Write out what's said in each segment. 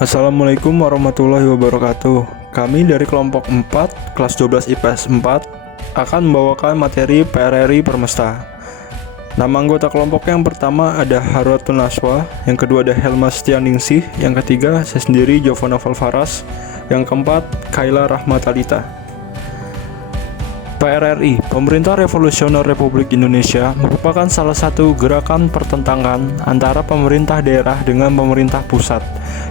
Assalamualaikum warahmatullahi wabarakatuh. Kami dari kelompok 4, kelas 12 IPS 4 akan membawakan materi PRRI Permesta. Nama anggota kelompok yang pertama ada Harwatun Naswa, yang kedua ada Helma Setianingsih, yang ketiga saya sendiri Jovana Valfaras, yang keempat Kaila Rahmatalita. PRRI, Pemerintah Revolusioner Republik Indonesia, merupakan salah satu gerakan pertentangan antara pemerintah daerah dengan pemerintah pusat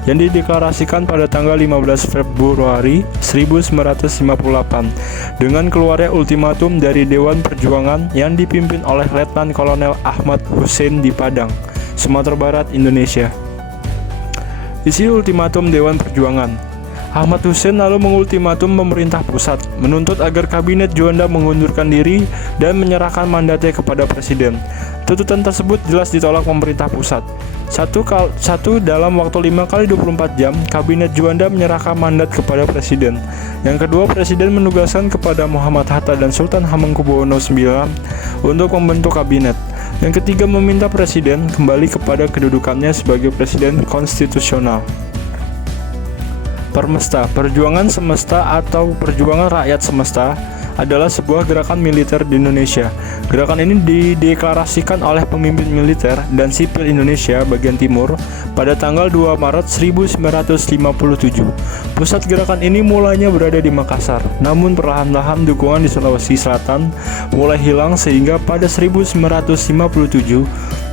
yang dideklarasikan pada tanggal 15 Februari 1958 dengan keluarnya ultimatum dari Dewan Perjuangan yang dipimpin oleh Letnan Kolonel Ahmad Hussein di Padang, Sumatera Barat, Indonesia. Isi ultimatum Dewan Perjuangan: Ahmad Hussein lalu mengultimatum pemerintah pusat menuntut agar Kabinet Juanda mengundurkan diri dan menyerahkan mandatnya kepada Presiden. Tuntutan tersebut jelas ditolak pemerintah pusat. Satu, dalam waktu 5x24 jam, Kabinet Juanda menyerahkan mandat kepada Presiden. Yang kedua, Presiden menugaskan kepada Muhammad Hatta dan Sultan Hamengkubuwono IX untuk membentuk kabinet. Yang ketiga, meminta Presiden kembali kepada kedudukannya sebagai Presiden konstitusional. Permesta, Perjuangan Semesta atau Perjuangan Rakyat Semesta adalah sebuah gerakan militer di Indonesia. Gerakan ini dideklarasikan oleh pemimpin militer dan sipil Indonesia bagian timur pada tanggal 2 Maret 1957. Pusat gerakan ini mulanya berada di Makassar, namun perlahan-lahan dukungan di Sulawesi Selatan mulai hilang sehingga pada 1957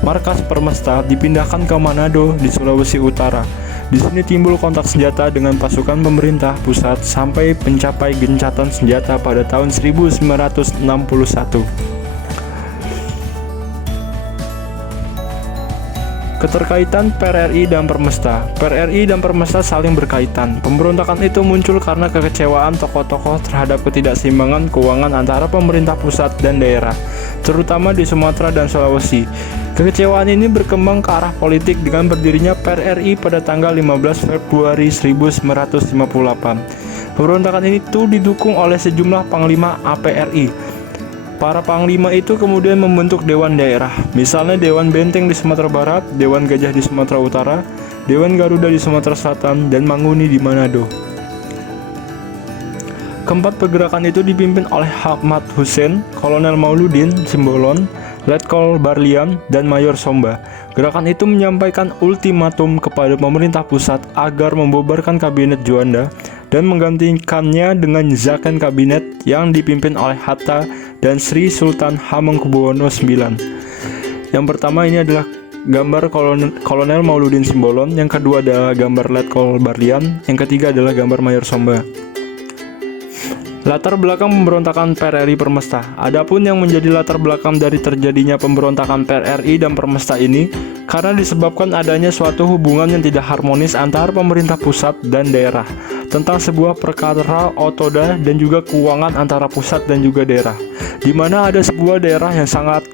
markas Permesta dipindahkan ke Manado di Sulawesi Utara. Di sini timbul kontak senjata dengan pasukan pemerintah pusat sampai mencapai gencatan senjata pada tahun 1961. Keterkaitan PRRI dan Permesta. PRRI dan Permesta saling berkaitan. Pemberontakan itu muncul karena kekecewaan tokoh-tokoh terhadap ketidakseimbangan keuangan antara pemerintah pusat dan daerah, terutama di Sumatera dan Sulawesi. Kekecewaan ini berkembang ke arah politik dengan berdirinya PRRI pada tanggal 15 Februari 1958. Pemberontakan ini didukung oleh sejumlah panglima APRI. Para panglima itu kemudian membentuk dewan daerah, misalnya Dewan Benteng di Sumatera Barat, Dewan Gajah di Sumatera Utara, Dewan Garuda di Sumatera Selatan, dan Manguni di Manado. Keempat pergerakan itu dipimpin oleh Ahmad Hussein, Kolonel Mauludin Simbolon, Letkol Barlian, dan Mayor Somba. Gerakan itu menyampaikan ultimatum kepada pemerintah pusat agar membubarkan Kabinet Juanda dan menggantikannya dengan Zakon Kabinet yang dipimpin oleh Hatta dan Sri Sultan Hamengkubuwono IX. Yang pertama ini adalah gambar Kolonel Mauludin Simbolon, yang kedua adalah gambar Letkol Barlian, yang ketiga adalah gambar Mayor Somba. Latar belakang pemberontakan PRRI Permesta. Adapun yang menjadi latar belakang dari terjadinya pemberontakan PRRI dan Permesta ini karena disebabkan adanya suatu hubungan yang tidak harmonis antara pemerintah pusat dan daerah tentang sebuah perkara otoda dan juga keuangan antara pusat dan juga daerah, di mana ada sebuah daerah yang sangat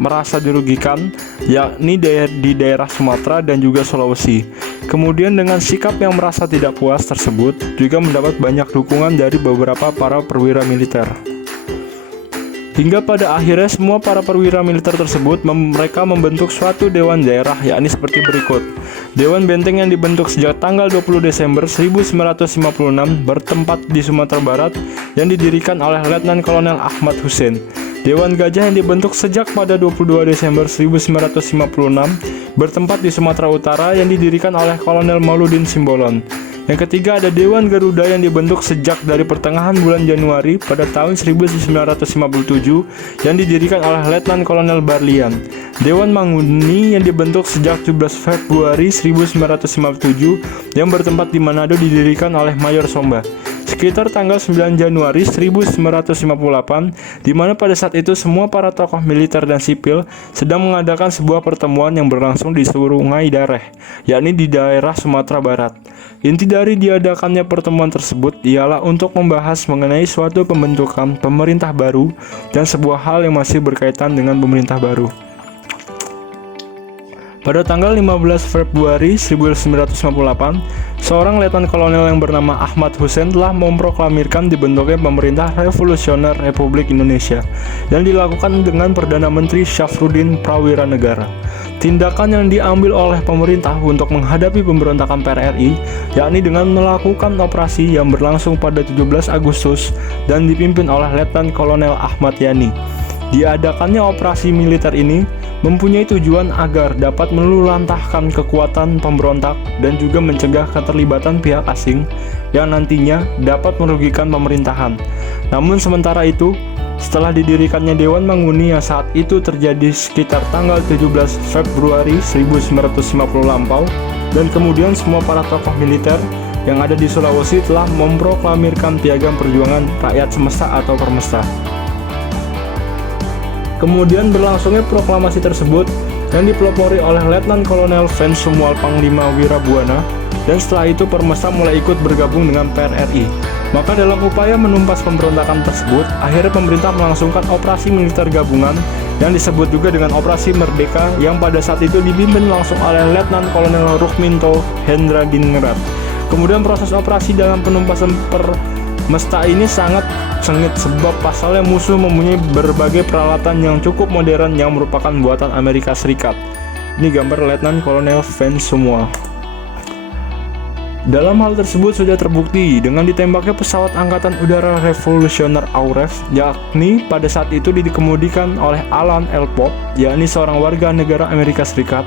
merasa dirugikan, yakni di daerah Sumatera dan juga Sulawesi. Kemudian dengan sikap yang merasa tidak puas tersebut juga mendapat banyak dukungan dari beberapa para perwira militer. Hingga pada akhirnya semua para perwira militer tersebut mereka membentuk suatu dewan daerah, yakni seperti berikut. Dewan Benteng yang dibentuk sejak tanggal 20 Desember 1956 bertempat di Sumatera Barat yang didirikan oleh Letnan Kolonel Ahmad Hussein. Dewan Gajah yang dibentuk sejak pada 22 Desember 1956 bertempat di Sumatera Utara yang didirikan oleh Kolonel Mauludin Simbolon. Yang ketiga ada Dewan Garuda yang dibentuk sejak dari pertengahan bulan Januari pada tahun 1957 yang didirikan oleh Letnan Kolonel Barlian. Dewan Manguni yang dibentuk sejak 17 Februari 1957 yang bertempat di Manado didirikan oleh Mayor Somba. Sekitar tanggal 9 Januari 1958, di mana pada saat itu semua para tokoh militer dan sipil sedang mengadakan sebuah pertemuan yang berlangsung di Sungai Dareh, yakni di daerah Sumatera Barat. Inti dari diadakannya pertemuan tersebut ialah untuk membahas mengenai suatu pembentukan pemerintah baru dan sebuah hal yang masih berkaitan dengan pemerintah baru. Pada tanggal 15 Februari 1958, seorang letnan kolonel yang bernama Ahmad Hussein telah memproklamirkan dibentuknya Pemerintah Revolusioner Republik Indonesia yang dilakukan dengan Perdana Menteri Syafruddin Prawira Negara. Tindakan yang diambil oleh pemerintah untuk menghadapi pemberontakan PRRI yakni dengan melakukan operasi yang berlangsung pada 17 Agustus dan dipimpin oleh Letnan Kolonel Ahmad Yani. Diadakannya operasi militer ini mempunyai tujuan agar dapat meluluhlantahkan kekuatan pemberontak dan juga mencegah keterlibatan pihak asing yang nantinya dapat merugikan pemerintahan. Namun sementara itu, setelah didirikannya Dewan Manguni yang saat itu terjadi sekitar tanggal 17 Februari 1950 lampau, dan kemudian semua para tokoh militer yang ada di Sulawesi telah memproklamirkan Piagam Perjuangan Rakyat Semesta atau Permesta. Kemudian berlangsungnya proklamasi tersebut yang dipelopori oleh Letnan Kolonel Vens Sumual Panglima Wirabuana, dan setelah itu Permesta mulai ikut bergabung dengan PRRI. Maka dalam upaya menumpas pemberontakan tersebut, akhirnya pemerintah melangsungkan operasi militer gabungan yang disebut juga dengan Operasi Merdeka yang pada saat itu dipimpin langsung oleh Letnan Kolonel Rukminto Hendradiningrat. Kemudian proses operasi dalam penumpasan Permesta ini sangat sengit sebab pasalnya musuh mempunyai berbagai peralatan yang cukup modern yang merupakan buatan Amerika Serikat. Ini gambar Letnan Kolonel Vens Sumual. Dalam hal tersebut sudah terbukti dengan ditembaknya pesawat Angkatan Udara Revolusioner AUREF, yakni pada saat itu dikemudikan oleh Alan L. Pope, yakni seorang warga negara Amerika Serikat.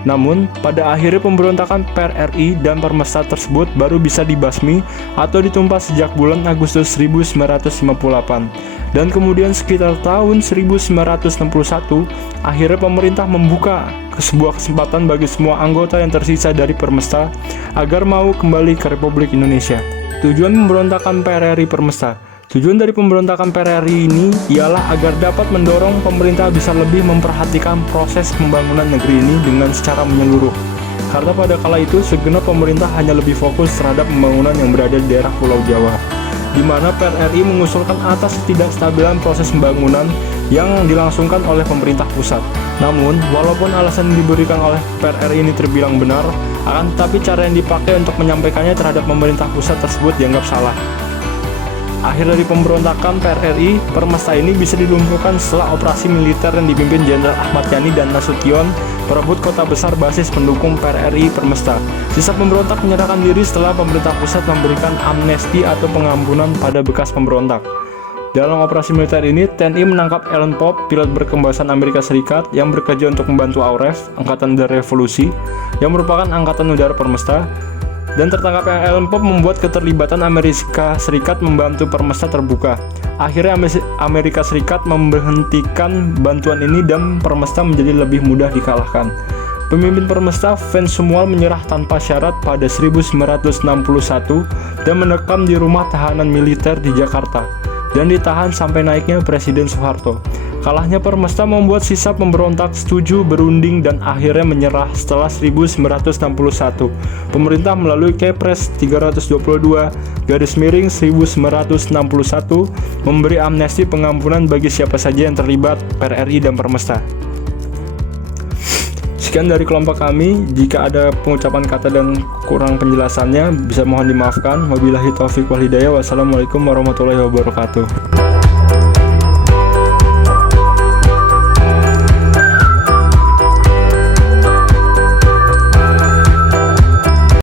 Namun, pada akhirnya pemberontakan PRRI dan Permesta tersebut baru bisa dibasmi atau ditumpas sejak bulan Agustus 1958. Dan kemudian sekitar tahun 1961, akhirnya pemerintah membuka sebuah kesempatan bagi semua anggota yang tersisa dari Permesta agar mau kembali ke Republik Indonesia. Tujuan pemberontakan PRRI Permesta. Tujuan dari pemberontakan PRRI ini ialah agar dapat mendorong pemerintah bisa lebih memperhatikan proses pembangunan negeri ini dengan secara menyeluruh. Karena pada kala itu segenap pemerintah hanya lebih fokus terhadap pembangunan yang berada di daerah Pulau Jawa, di mana PRRI mengusulkan atas ketidakstabilan proses pembangunan yang dilangsungkan oleh pemerintah pusat. Namun, walaupun alasan yang diberikan oleh PRRI ini terbilang benar, akan tetapi cara yang dipakai untuk menyampaikannya terhadap pemerintah pusat tersebut dianggap salah. Akhir dari pemberontakan PRRI, Permesta ini bisa dilumpuhkan setelah operasi militer yang dipimpin Jenderal Ahmad Yani dan Nasution merebut kota besar basis pendukung PRRI Permesta. Sisa pemberontak menyerahkan diri setelah pemerintah pusat memberikan amnesti atau pengampunan pada bekas pemberontak. Dalam operasi militer ini, TNI menangkap Alan Pope, pilot berkembasan Amerika Serikat yang bekerja untuk membantu AUREF, Angkatan Udara Revolusi, yang merupakan Angkatan Udara Permesta. Dan tertangkapnya Alan Pope membuat keterlibatan Amerika Serikat membantu Permesta terbuka. Akhirnya Amerika Serikat memberhentikan bantuan ini dan Permesta menjadi lebih mudah dikalahkan. Pemimpin Permesta, Vens Sumual, menyerah tanpa syarat pada 1961 dan mendekam di rumah tahanan militer di Jakarta dan ditahan sampai naiknya Presiden Soeharto. Kalahnya Permesta membuat sisa pemberontak setuju berunding dan akhirnya menyerah setelah 1961. Pemerintah melalui Kepres 322/1961 memberi amnesti pengampunan bagi siapa saja yang terlibat PRRI dan Permesta. Sekian dari kelompok kami. Jika ada pengucapan kata dan kurang penjelasannya bisa mohon dimaafkan. Wabillahi taufiq wal hidayah. Wassalamualaikum warahmatullahi wabarakatuh.